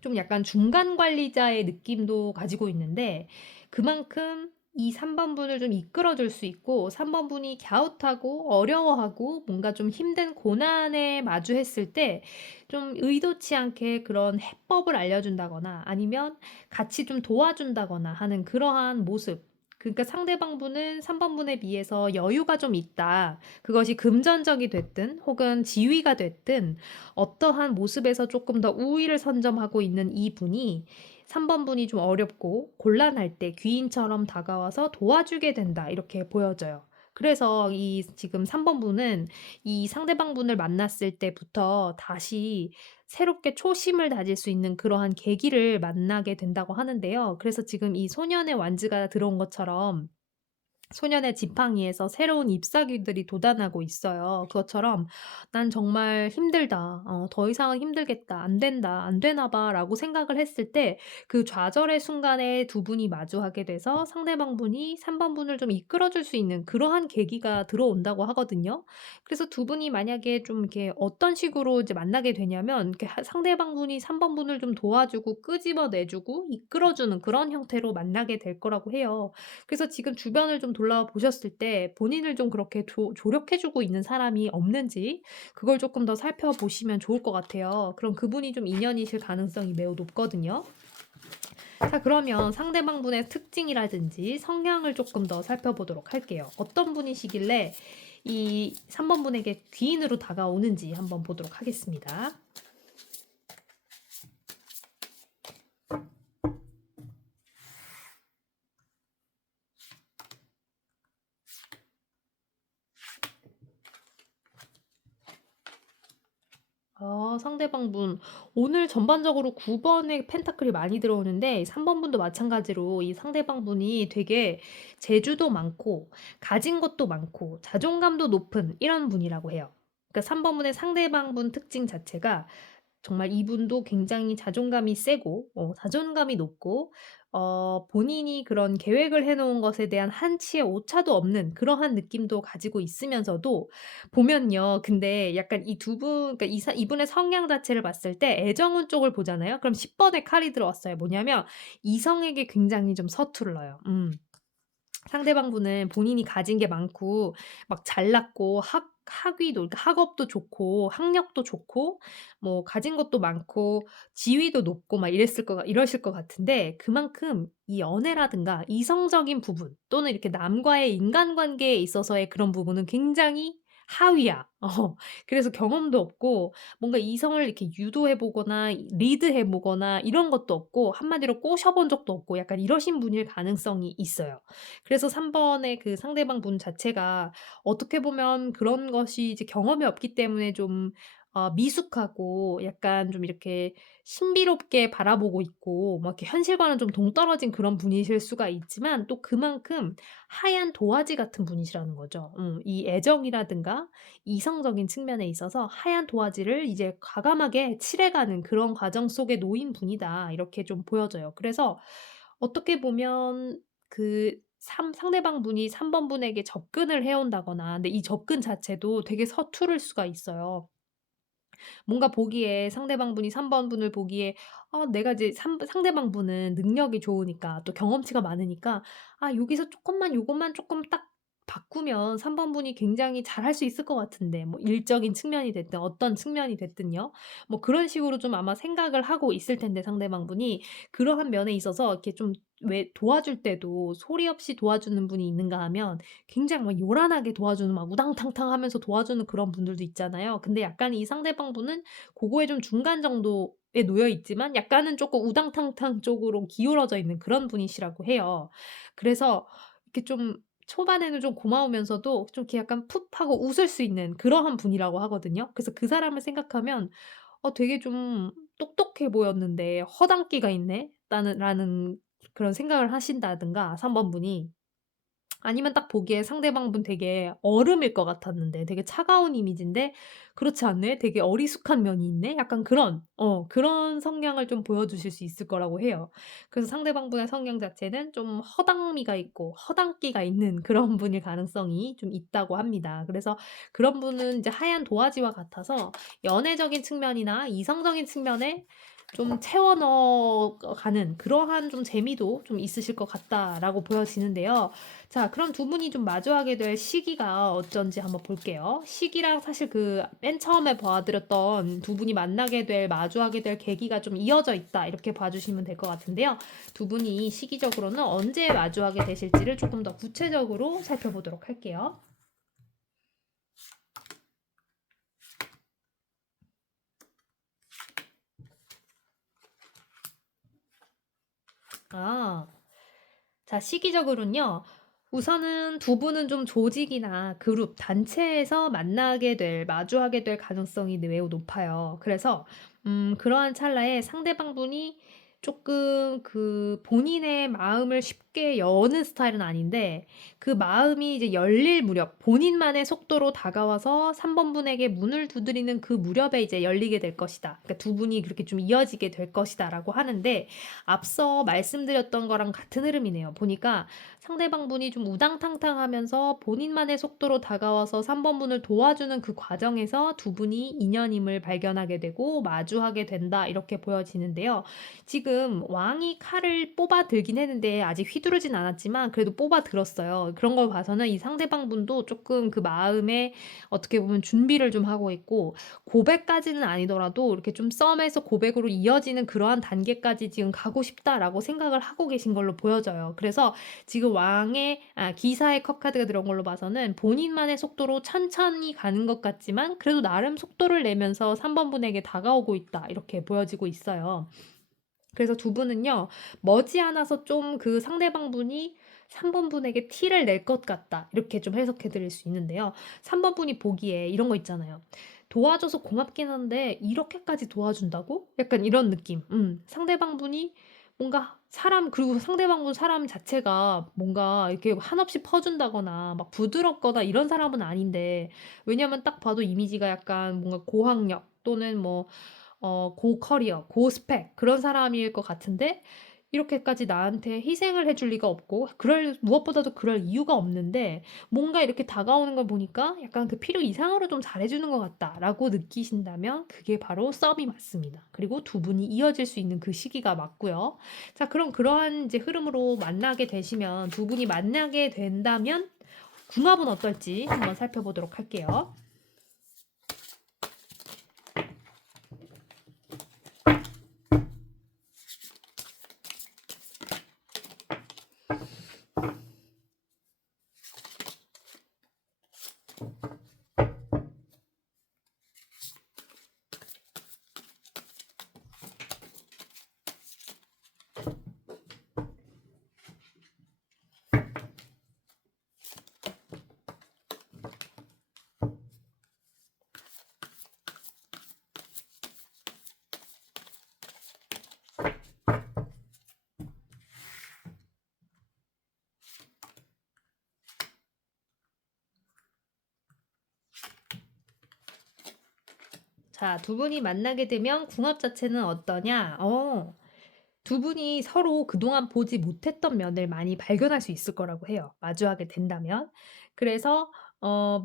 좀 약간 중간 관리자의 느낌도 가지고 있는데 그만큼 이 3번 분을 좀 이끌어 줄 수 있고 3번 분이 갸웃하고 어려워하고 뭔가 좀 힘든 고난에 마주했을 때 좀 의도치 않게 그런 해법을 알려준다거나 아니면 같이 좀 도와준다거나 하는 그러한 모습. 그러니까 상대방 분은 3번 분에 비해서 여유가 좀 있다. 그것이 금전적이 됐든 혹은 지위가 됐든 어떠한 모습에서 조금 더 우위를 선점하고 있는 이분이 3번 분이 좀 어렵고 곤란할 때 귀인처럼 다가와서 도와주게 된다 이렇게 보여져요. 그래서 이 지금 3번 분은 이 상대방 분을 만났을 때부터 다시 새롭게 초심을 다질 수 있는 그러한 계기를 만나게 된다고 하는데요. 그래서 지금 이 소년의 완즈가 들어온 것처럼 소년의 지팡이에서 새로운 잎사귀들이 돋아나고 있어요. 그것처럼 '난 정말 힘들다. 더 이상은 힘들겠다. 안 된다. 안 되나 봐.'라고 생각을 했을 때 그 좌절의 순간에 두 분이 마주하게 돼서 상대방 분이 3번 분을 좀 이끌어 줄 수 있는 그러한 계기가 들어온다고 하거든요. 그래서 두 분이 만약에 좀 이렇게 어떤 식으로 이제 만나게 되냐면 이렇게 상대방 분이 3번 분을 좀 도와주고 끄집어내 주고 이끌어 주는 그런 형태로 만나게 될 거라고 해요. 그래서 지금 주변을 좀 돌아보셨을 때 본인을 좀 그렇게 조력해 주고 있는 사람이 없는지 그걸 조금 더 살펴보시면 좋을 것 같아요. 그럼 그분이 좀 인연이실 가능성이 매우 높거든요. 자 그러면 상대방 분의 특징이라든지 성향을 조금 더 살펴보도록 할게요. 어떤 분이시길래 이 3번 분에게 귀인으로 다가오는지 한번 보도록 하겠습니다. 상대방 분. 오늘 전반적으로 9 번의 펜타클이 많이 들어오는데 3번 분도 마찬가지로 이 상대방 분이 되게 재주도 많고 가진 것도 많고 자존감도 높은 이런 분이라고 해요. 그러니까 3번 분의 상대방 분 특징 자체가 정말 이분도 굉장히 자존감이 세고 자존감이 높고 본인이 그런 계획을 해 놓은 것에 대한 한치의 오차도 없는 그러한 느낌도 가지고 있으면서도 보면요. 근데 약간 이 두 분 그러니까 이분의 성향 자체를 봤을 때 애정운 쪽을 보잖아요. 그럼 10 번의 칼이 들어왔어요. 뭐냐면 이성에게 굉장히 좀 서툴러요. 상대방 분은 본인이 가진 게 많고 막 잘났고 학위도 그러니까 학업도 좋고 학력도 좋고 뭐 가진 것도 많고 지위도 높고 막 이러실 것 같은데 그만큼 이 연애라든가 이성적인 부분 또는 이렇게 남과의 인간관계에 있어서의 그런 부분은 굉장히 하위야. 그래서 경험도 없고 뭔가 이성을 이렇게 유도해 보거나 리드해 보거나 이런 것도 없고 한마디로 꼬셔 본 적도 없고 약간 이러신 분일 가능성이 있어요. 그래서 3 번의 그 상대방 분 자체가 어떻게 보면 그런 것이 이제 경험이 없기 때문에 좀 미숙하고 약간 좀 이렇게 신비롭게 바라보고 있고 막 이렇게 현실과는 좀 동떨어진 그런 분이실 수가 있지만 또 그만큼 하얀 도화지 같은 분이시라는 거죠. 이 애정이라든가 이성적인 측면에 있어서 하얀 도화지를 이제 과감하게 칠해가는 그런 과정 속에 놓인 분이다. 이렇게 좀 보여져요. 그래서 어떻게 보면 그 상대방 분이 3번 분에게 접근을 해 온다거나 근데 이 접근 자체도 되게 서투를 수가 있어요. 뭔가 보기에 상대방 분이 3번 분을 보기에 내가 이제 상대방 분은 능력이 좋으니까 또 경험치가 많으니까 '아 여기서 쪼끔만 요것만 쪼끔 딱 바꾸면 3번 분이 굉장히 잘할 수 있을 것 같은데.' 뭐 일적인 측면이 됐든 어떤 측면이 됐든요. 뭐 그런 식으로 좀 아마 생각을 하고 있을 텐데 상대방 분이 그러한 면에 있어서 이렇게 좀 왜 도와줄 때도 소리 없이 도와주는 분이 있는가 하면 굉장히 막 요란하게 도와주는 막 우당탕탕 하면서 도와주는 그런 분들도 있잖아요. 근데 약간 이 상대방 분은 고거에 좀 중간 정도에 놓여 있지만 약간은 쪼끔 우당탕탕 쪽으로 기울어져 있는 그런 분이시라고 해요. 그래서 이렇게 좀 초반에는 좀 고마우면서도 좀 이렇게 약간 풋 하고 웃을 수 있는 그러한 분이라고 하거든요. 그래서 그 사람을 생각하면 되게 좀 똑똑해 보였는데 '허당끼가 있네.' 라는 그런 생각을 하신다든가 3번 분이. 아니면 딱 보기에 상대방 분 되게 얼음일 것 같았는데 되게 차가운 이미지인데 '그렇지 않네. 되게 어리숙한 면이 있네.' 약간 그런 성향을 좀 보여주실 수 있을 거라고 해요. 그래서 상대방 분의 성향 자체는 좀 허당미가 있고 허당끼가 있는 그런 분일 가능성이 좀 있다고 합니다. 그래서 그런 분은 이제 하얀 도화지와 같아서 연애적인 측면이나 이성적인 측면에 좀 채워 넣어 가는 그러한 좀 재미도 좀 있으실 것 같다라고 보여지는데요. 자 그럼 두 분이 좀 마주하게 될 시기가 어쩐지 한번 볼게요. 시기랑 사실 그 맨 처음에 봐 드렸던 두 분이 만나게 될 마주하게 될 계기가 좀 이어져 있다 이렇게 봐 주시면 될 것 같은데요. 두 분이 시기적으로는 언제 마주하게 되실지를 조금 더 구체적으로 살펴보도록 할게요. 아. 자 시기적으로는요. 우선은 두 분은 좀 조직이나 그룹, 단체에서 만나게 될 마주하게 될 가능성이 매우 높아요. 그래서 그러한 찰나에 상대방 분이 쪼끔 그 본인의 마음을 쉽게 여는 스타일은 아닌데 그 마음이 이제 열릴 무렵 본인만의 속도로 다가와서 3번 분에게 문을 두드리는 그 무렵에 이제 열리게 될 것이다. 그러니까 두 분이 그렇게 좀 이어지게 될 것이다라고 하는데 앞서 말씀드렸던 거랑 같은 흐름이네요. 보니까 상대방 분이 좀 우당탕탕하면서 본인만의 속도로 다가와서 3번 분을 도와주는 그 과정에서 두 분이 인연임을 발견하게 되고 마주하게 된다 이렇게 보여지는데요. 지금 왕이 칼을 뽑아 들긴 했는데 아직 휘두르진 않았지만 그래도 뽑아 들었어요. 그런 걸 봐서는 이 상대방 분도 조금 그 마음에 어떻게 보면 준비를 좀 하고 있고 고백까지는 아니더라도 이렇게 좀 썸에서 고백으로 이어지는 그러한 단계까지 지금 가고 싶다라고 생각을 하고 계신 걸로 보여져요. 그래서 지금 기사의 컵 카드가 들어온 걸로 봐서는 본인만의 속도로 천천히 가는 것 같지만 그래도 나름 속도를 내면서 3번 분에게 다가오고 있다. 이렇게 보여지고 있어요. 그래서 두 분은요. 머지않아서 좀 그 상대방 분이 3번 분에게 티를 낼 것 같다. 이렇게 좀 해석해 드릴 수 있는데요. 3번 분이 보기에 이런 거 있잖아요. 도와줘서 고맙긴 한데 '이렇게까지 도와준다고?' 약간 이런 느낌. 상대방 분이 뭔가 그리고 상대방 분 사람 자체가 뭔가 이렇게 한없이 퍼준다거나 막 부드럽거나 이런 사람은 아닌데 왜냐면 딱 봐도 이미지가 약간 뭔가 고학력 또는 뭐 고커리어, 고스펙 그런 사람일 것 같은데 이렇게까지 나한테 희생을 해줄 리가 없고 무엇보다도 그럴 이유가 없는데 뭔가 이렇게 다가오는 걸 보니까 약간 그 '필요 이상으로 좀 잘해 주는 것 같다.'라고 느끼신다면 그게 바로 썸이 맞습니다. 그리고 두 분이 이어질 수 있는 그 시기가 맞고요. 자 그럼 그러한 이제 흐름으로 만나게 되시면 두 분이 만나게 된다면 궁합은 어떨지 한번 살펴보도록 할게요. 자, 두 분이 만나게 되면 궁합 자체는 어떠냐? 두 분이 서로 그동안 보지 못했던 면을 많이 발견할 수 있을 거라고 해요, 마주하게 된다면. 그래서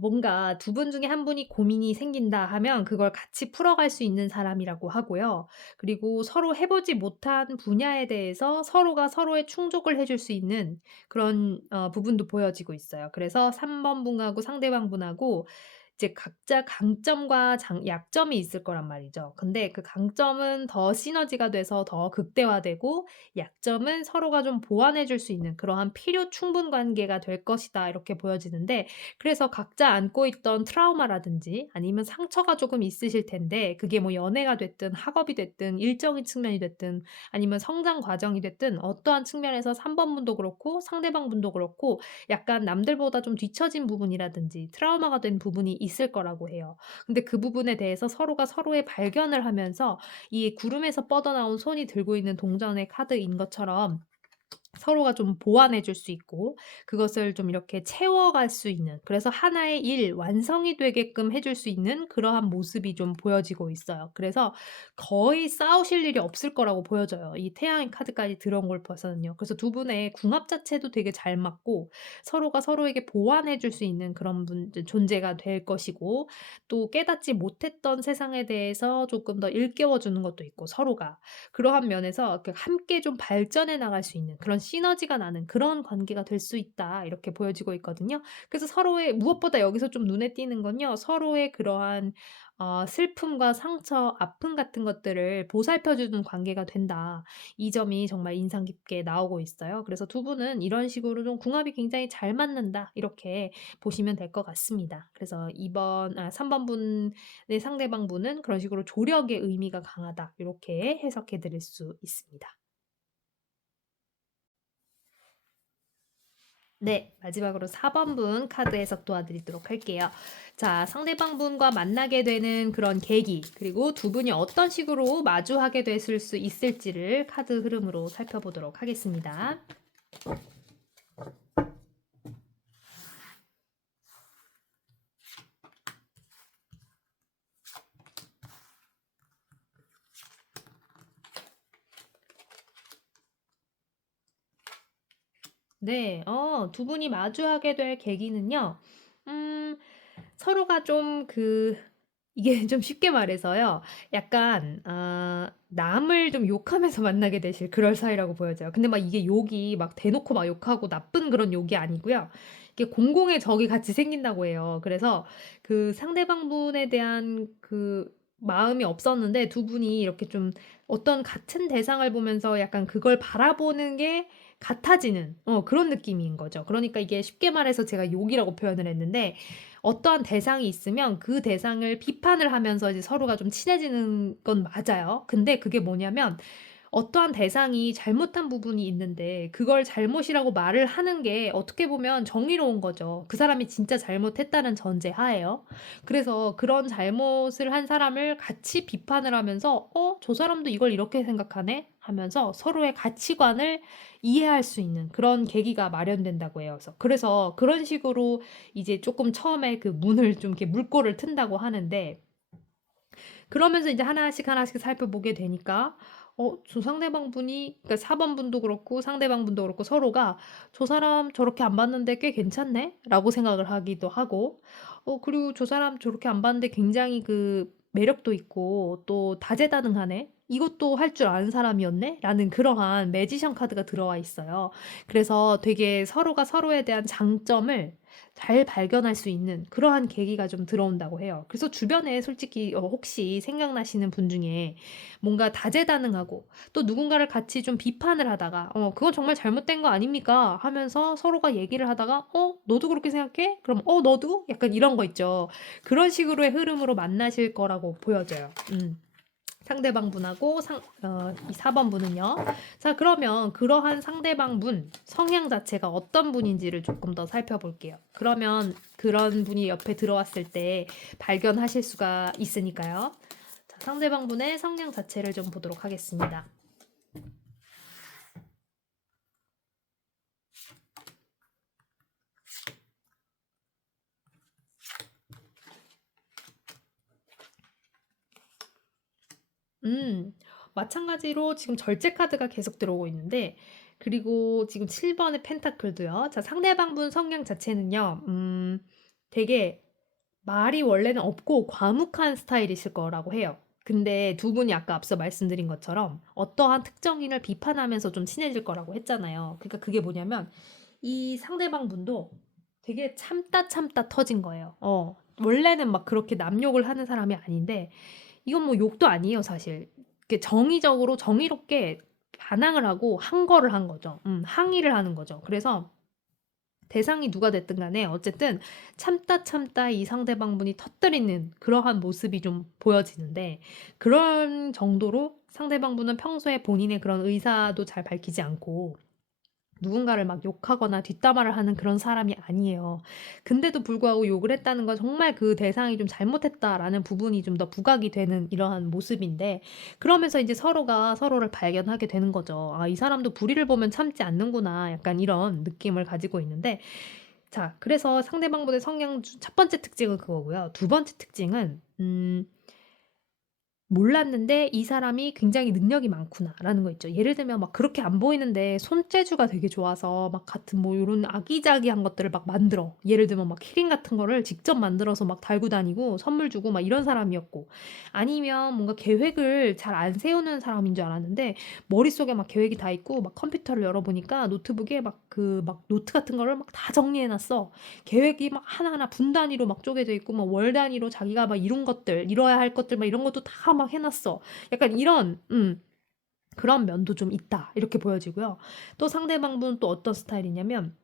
뭔가 두 분 중에 한 분이 고민이 생긴다 하면 그걸 같이 풀어갈 수 있는 사람이라고 하고요. 그리고 서로 해 보지 못한 분야에 대해서 서로가 서로의 충족을 해줄 수 있는 그런 부분도 보여지고 있어요. 그래서 3번 분하고 상대방 분하고 이제 각자 강점과 약점이 있을 거란 말이죠. 근데 그 강점은 더 시너지가 돼서 더 극대화되고, 약점은 서로가 좀 보완해 줄 수 있는 그러한 필요 충분 관계가 될 것이다, 이렇게 보여지는데, 그래서 각자 안고 있던 트라우마라든지 아니면 상처가 조금 있으실 텐데, 그게 뭐 연애가 됐든 학업이 됐든 일적인 측면이 됐든 아니면 성장 과정이 됐든 어떠한 측면에서 3번 분도 그렇고 상대방 분도 그렇고 약간 남들보다 좀 뒤처진 부분이라든지 트라우마가 된 부분이 있을 거라고 해요. 근데 그 부분에 대해서 서로가 서로의 발견을 하면서 이 구름에서 뻗어나온 손이 들고 있는 동전의 카드인 것처럼 서로가 좀 보완해 줄 수 있고, 그것을 좀 이렇게 채워갈 수 있는, 그래서 하나의 일 완성이 되게끔 해줄 수 있는 그러한 모습이 좀 보여지고 있어요. 그래서 거의 싸우실 일이 없을 거라고 보여져요, 이 태양의 카드까지 들어온 걸 봐서는요. 그래서 두 분의 궁합 자체도 되게 잘 맞고 서로가 서로에게 보완해 줄 수 있는 그런 존재가 될 것이고, 또 깨닫지 못했던 세상에 대해서 조금 더 일깨워 주는 것도 있고, 서로가 그러한 면에서 이렇게 함께 좀 발전해 나갈 수 있는 그런 시너지가 나는 그런 관계가 될 수 있다, 이렇게 보여지고 있거든요. 그래서 서로의, 무엇보다 여기서 좀 눈에 띄는 건요, 서로의 그러한 슬픔과 상처, 아픔 같은 것들을 보살펴 주는 관계가 된다. 이 점이 정말 인상 깊게 나오고 있어요. 그래서 두 분은 이런 식으로 좀 궁합이 굉장히 잘 맞는다, 이렇게 보시면 될 것 같습니다. 그래서 3번 분의 상대방 분은 그런 식으로 조력의 의미가 강하다, 이렇게 해석해 드릴 수 있습니다. 네. 마지막으로 4번 분 카드 해석 도와드리도록 할게요. 자, 상대방 분과 만나게 되는 그런 계기, 그리고 두 분이 어떤 식으로 마주하게 됐을 수 있을지를 카드 흐름으로 살펴보도록 하겠습니다. 네. 두 분이 마주하게 될 계기는요. 음 서로가 좀 이게 좀 쉽게 말해서요, 약간 남을 좀 욕하면서 만나게 되실 그럴 사이라고 보여져요. 근데 막 이게 욕이 막 대놓고 막 욕하고 나쁜 그런 욕이 아니고요. 이게 공공의 적이 같이 생긴다고 해요. 그래서 그 상대방 분에 대한 그 마음이 없었는데 두 분이 이렇게 좀 어떤 같은 대상을 보면서 약간 그걸 바라보는 게 같아지는 그런 느낌인 거죠. 그러니까 이게 쉽게 말해서 제가 욕이라고 표현을 했는데, 어떠한 대상이 있으면 그 대상을 비판을 하면서 이제 서로가 좀 친해지는 건 맞아요. 근데 그게 뭐냐면, 어떠한 대상이 잘못한 부분이 있는데 그걸 잘못이라고 말을 하는 게 어떻게 보면 정의로운 거죠, 그 사람이 진짜 잘못했다는 전제 하에요. 그래서 그런 잘못을 한 사람을 같이 비판을 하면서 '저 사람도 이걸 이렇게 생각하네.' 하면서 서로의 가치관을 이해할 수 있는 그런 계기가 마련된다고 해요. 그래서 그런 식으로 이제 조금 처음에 그 문을 좀 이렇게 물꼬를 튼다고 하는데, 그러면서 이제 하나씩 하나씩 살펴보게 되니까 저 상대방 분이, 그러니까 4번 분도 그렇고 상대방 분도 그렇고 서로가 '저 사람 저렇게 안 봤는데 꽤 괜찮네.'라고 생각을 하기도 하고, 그리고 '저 사람 저렇게 안 봤는데 굉장히 그 매력도 있고 또 다재다능하네. 이것도 할 줄 아는 사람이었네.'라는 그러한 매지션 카드가 들어와 있어요. 그래서 되게 서로가 서로에 대한 장점을 잘 발견할 수 있는 그러한 계기가 좀 들어온다고 해요. 그래서 주변에 솔직히 혹시 생각나시는 분 중에 뭔가 다재다능하고 또 누군가를 같이 좀 비판을 하다가 "그건 정말 잘못된 거 아닙니까?" 하면서 서로가 얘기를 하다가 너도 그렇게 생각해?" 그럼 너도?" 약간 이런 거 있죠. 그런 식으로의 흐름으로 만나실 거라고 보여져요. 상대방 분하고 이 4번 분은요. 자, 그러면 그러한 상대방 분 성향 자체가 어떤 분인지를 조금 더 살펴볼게요. 그러면 그런 분이 옆에 들어왔을 때 발견하실 수가 있으니까요. 자, 상대방 분의 성향 자체를 좀 보도록 하겠습니다. 음. 마찬가지로 지금 절제 카드가 계속 들어오고 있는데, 그리고 지금 7 번의 펜타클도요. 자, 상대방분 성향 자체는요. 되게 말이 원래는 없고 과묵한 스타일이실 거라고 해요. 근데 두 분이 아까 앞서 말씀드린 것처럼 어떠한 특정인을 비판하면서 좀 친해질 거라고 했잖아요. 그러니까 그게 뭐냐면 이 상대방 분도 되게 참다 참다 터진 거예요. 원래는 막 그렇게 남욕을 하는 사람이 아닌데, 이건 뭐 욕도 아니에요, 사실. 이렇게 정의적으로 정의롭게 반항을 하고 항거를 한 거죠. 항의를 하는 거죠. 그래서 대상이 누가 됐든 간에 어쨌든 참다 참다 이 상대방분이 터뜨리는 그러한 모습이 좀 보여지는데, 그런 정도로 상대방분은 평소에 본인의 그런 의사도 잘 밝히지 않고 누군가를 막 욕하거나 뒷담화를 하는 그런 사람이 아니에요. 근데도 불구하고 욕을 했다는 건 정말 그 대상이 좀 잘못했다라는 부분이 좀 더 부각이 되는 이러한 모습인데, 그러면서 이제 서로가 서로를 발견하게 되는 거죠. '아, 이 사람도 불의를 보면 참지 않는구나.' 약간 이런 느낌을 가지고 있는데, 자, 그래서 상대방분의 성향 중 첫 번째 특징은 그거고요. 두 번째 특징은 몰랐는데 '이 사람이 굉장히 능력이 많구나.'라는 거 있죠. 예를 들면 막 그렇게 안 보이는데 손재주가 되게 좋아서 막 같은 뭐 요런 아기자기한 것들을 막 만들어. 예를 들면 막 키링 같은 거를 직접 만들어서 막 달고 다니고 선물 주고 막 이런 사람이었고, 아니면 뭔가 계획을 잘 안 세우는 사람인 줄 알았는데 머릿속에 막 계획이 다 있고, 막 컴퓨터를 열어 보니까 노트북에 막 막 노트 같은 거를 막 다 정리해 놨어. 계획이 막 하나하나 분 단위로 막 쪼개져 있고, 막 월 단위로 자기가 막 이룬 것들, 이뤄야 할 것들 막 이런 것도 다 막 해 놨어. 약간 이런 그런 면도 좀 있다, 이렇게 보여지고요. 또 상대방분은 또 어떤 스타일이냐면,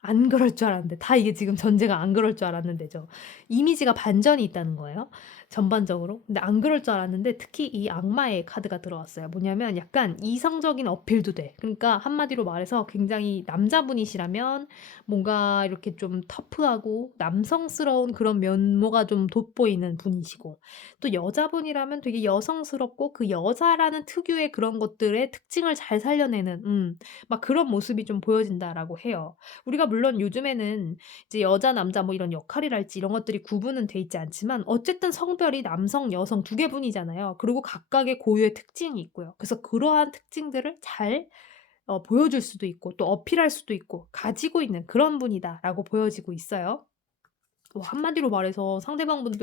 안 그럴 줄 알았는데, 다 이게 지금 전제가 안 그럴 줄 알았는데죠. 이미지가 반전이 있다는 거예요, 전반적으로. 근데 안 그럴 줄 알았는데 특히 이 악마의 카드가 들어왔어요. 뭐냐면 약간 이성적인 어필도 돼. 그러니까 한마디로 말해서 굉장히 남자분이시라면 뭔가 이렇게 좀 터프하고 남성스러운 그런 면모가 좀 돋보이는 분이시고, 또 여자분이라면 되게 여성스럽고 그 여자라는 특유의 그런 것들의 특징을 잘 살려내는 막 그런 모습이 좀 보여진다라고 해요. 우리가 물론 요즘에는 이제 여자, 남자 뭐 이런 역할이랄지 이런 것들이 구분은 돼 있지 않지만 어쨌든 성별이 남성, 여성 두 개뿐이잖아요. 그리고 각각의 고유의 특징이 있고요. 그래서 그러한 특징들을 잘 보여줄 수도 있고 또 어필할 수도 있고 가지고 있는 그런 분이다라고 보여지고 있어요. 한마디로 말해서 상대방분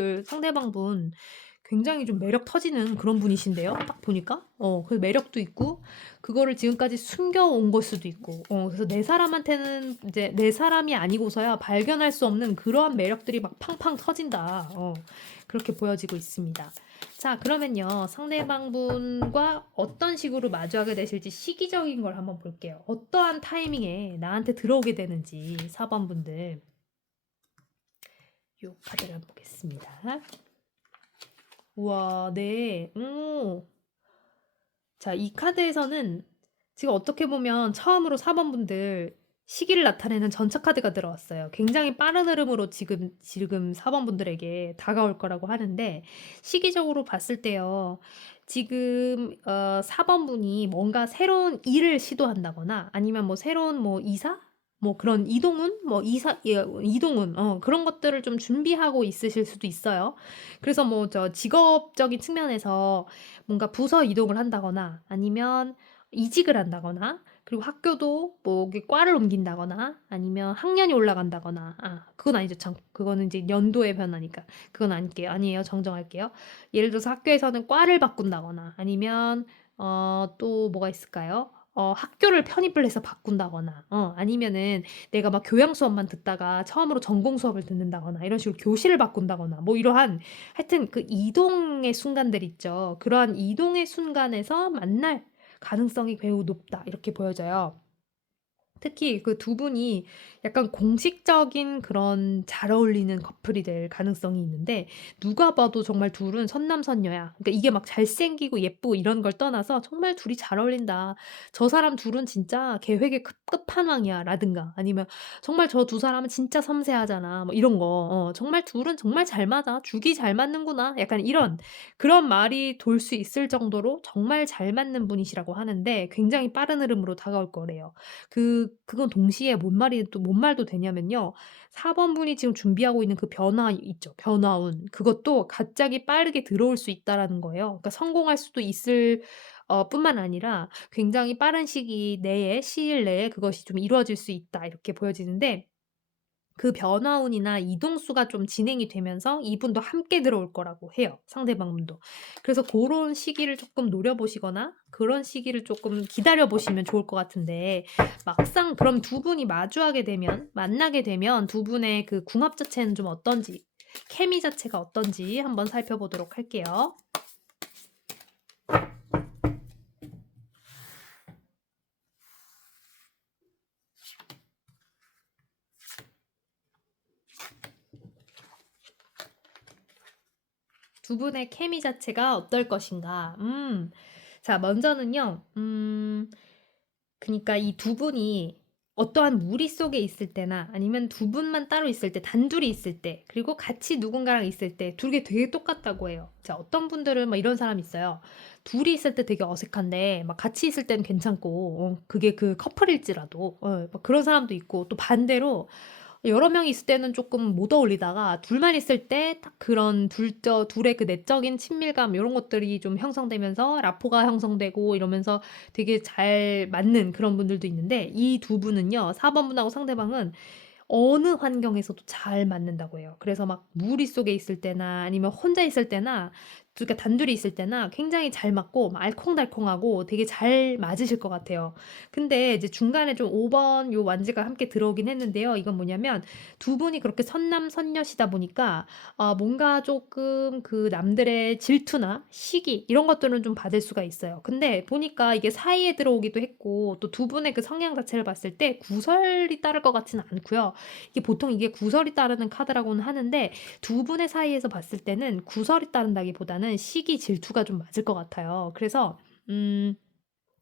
굉장히 좀 매력 터지는 그런 분이신데요, 딱 보니까. 그 매력도 있고 그거를 지금까지 숨겨온 걸 수도 있고, 그래서 내 사람한테는 이제 내 사람이 아니고서야 발견할 수 없는 그러한 매력들이 막 팡팡 터진다. 그렇게 보여지고 있습니다. 자, 그러면요. 상대방분과 어떤 식으로 마주하게 되실지 시기적인 걸 한번 볼게요. 어떠한 타이밍에 나한테 들어오게 되는지 4 번분들 요 카드를 한번 보겠습니다. 우와, 네. 자, 이 카드에서는 지금 어떻게 보면 처음으로 4 번분들 시기를 나타내는 전차 카드가 들어왔어요. 굉장히 빠른 흐름으로 지금 4 번분들에게 다가올 거라고 하는데, 시기적으로 봤을 때요. 지금 4 번분이 뭔가 새로운 일을 시도한다거나 아니면 뭐 새로운 뭐 이사? 뭐 그런 이동운? 뭐 이동운 그런 것들을 좀 준비하고 있으실 수도 있어요. 그래서 뭐 직업적인 측면에서 뭔가 부서 이동을 한다거나 아니면 이직을 한다거나, 그리고 학교도 뭐 이게 과를 옮긴다거나 아니면 학년이 올라간다거나, 그건 아니죠. 참, 그거는 이제 연도의 변화니까 그건 아닐게요. 아니에요. 정정할게요. 예를 들어서 학교에서는 과를 바꾼다거나 아니면 또 뭐가 있을까요? 학교를 편입을 해서 바꾼다거나, 아니면은 내가 막 교양 수업만 듣다가 처음으로 전공 수업을 듣는다거나 이런 식으로 교실을 바꾼다거나, 뭐 이러한 하여튼 그 이동의 순간들 있죠. 그러한 이동의 순간에서 만날 가능성이 매우 높다, 이렇게 보여져요. 특히 그 두 분이 약간 공식적인 그런 잘 어울리는 커플이 될 가능성이 있는데, 누가 봐도 정말 둘은 선남선녀야. 그러니까 이게 막 잘생기고 예쁘고 이런 걸 떠나서 정말 둘이 잘 어울린다. 저 사람 둘은 진짜 계획의 끝판왕이야. 라든가 아니면 정말 저 두 사람은 진짜 섬세하잖아. 뭐 이런 거. 정말 둘은 정말 잘 맞아. 죽이 잘 맞는구나. 약간 이런 그런 말이 돌 수 있을 정도로 정말 잘 맞는 분이시라고 하는데, 굉장히 빠른 흐름으로 다가올 거래요. 그건 동시에 뭔 말도 되냐면요. 4번 분이 지금 준비하고 있는 그 변화 있죠. 변화운. 그것도 갑자기 빠르게 들어올 수 있다라는 거예요. 그러니까 성공할 수도 있을 뿐만 아니라 굉장히 빠른 시일 내에 그것이 좀 이루어질 수 있다 이렇게 보여지는데 그 변화운이나 이동수가 좀 진행이 되면서 이분도 함께 들어올 거라고 해요, 상대방 분도. 그래서 고런 시기를 쪼끔 노려보시거나 그런 시기를 쪼끔 기다려 보시면 좋을 것 같은데 막상 그럼 두 분이 마주하게 되면 만나게 되면 두 분의 그 궁합 자체는 좀 어떤지 케미 자체가 어떤지 한번 살펴보도록 할게요. 두 분의 케미 자체가 어떨 것인가. 자 먼저는요. 그니까 이 두 분이 어떠한 무리 속에 있을 때나 아니면 두 분만 따로 있을 때 단둘이 있을 때 그리고 같이 누군가랑 있을 때 둘 게 되게 똑같다고 해요. 자 어떤 분들은 막 이런 사람이 있어요. 둘이 있을 때 되게 어색한데 막 같이 있을 때는 괜찮고 그게 그 커플일지라도 막 그런 사람도 있고 또 반대로 여러 명이 있을 때는 쪼끔 못 어울리다가 둘만 있을 때 딱 그런 둘의 그 내적인 친밀감 요런 것들이 좀 형성되면서 라포가 형성되고 이러면서 되게 잘 맞는 그런 분들도 있는데 이 두 분은요 4번 분하고 상대방은 어느 환경에서도 잘 맞는다고 해요. 그래서 막 무리 속에 있을 때나 아니면 혼자 있을 때나 그러니까 단둘이 있을 때나 굉장히 잘 맞고 막 알콩달콩하고 되게 잘 맞으실 것 같아요. 근데 이제 중간에 좀 5번 요 완지가 함께 들어오긴 했는데요. 이건 뭐냐면 두 분이 그렇게 선남선녀시다 보니까 뭔가 쪼끔 그 남들의 질투나 시기 이런 것들은 좀 받을 수가 있어요. 근데 보니까 이게 사이에 들어오기도 했고 또 두 분의 그 성향 자체를 봤을 때 구설이 따를 것 같지는 않고요. 이게 보통 이게 구설이 따르는 카드라고는 하는데 두 분의 사이에서 봤을 때는 구설이 따른다기보다는 시기 질투가 좀 맞을 것 같아요. 그래서 음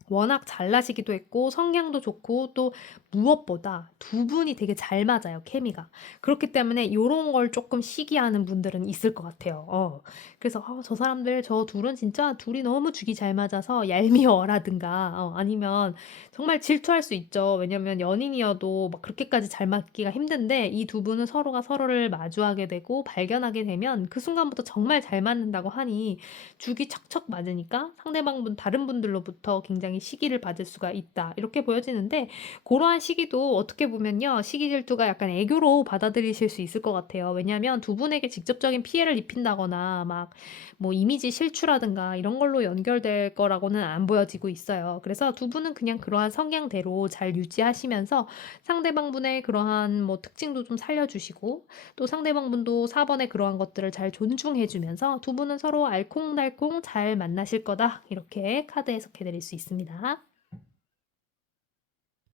워낙 잘나시기도 했고 성향도 좋고 또 무엇보다 두 분이 되게 잘 맞아요, 케미가. 그렇기 때문에 요런 걸 쪼끔 시기하는 분들은 있을 것 같아요. 그래서 '저 사람들 저 둘은 진짜 둘이 너무 죽이 잘 맞아서 얄미워.'라든가 아니면 정말 질투할 수 있죠. 왜냐면 연인이어도 막 그렇게까지 잘 맞기가 힘든데 이 두 분은 서로가 서로를 마주하게 되고 발견하게 되면 그 순간부터 정말 잘 맞는다고 하니 죽이 척척 맞으니까 상대방분 다른 분들로부터 굉장히 시기를 받을 수가 있다. 이렇게 보여지는데 고러한 시기도 어떻게 보면요. 시기 질투가 약간 애교로 받아들이실 수 있을 것 같아요. 왜냐하면 두 분에게 직접적인 피해를 입힌다거나 막 뭐 이미지 실추라든가 이런 걸로 연결될 거라고는 안 보여지고 있어요. 그래서 두 분은 그냥 그러한 성향대로 잘 유지하시면서 상대방분의 그러한 뭐 특징도 좀 살려주시고 또 상대방분도 4 번의 그러한 것들을 잘 존중해 주면서 두 분은 서로 알콩달콩 잘 만나실 거다. 이렇게 카드 해석해 드릴 수 있습니다.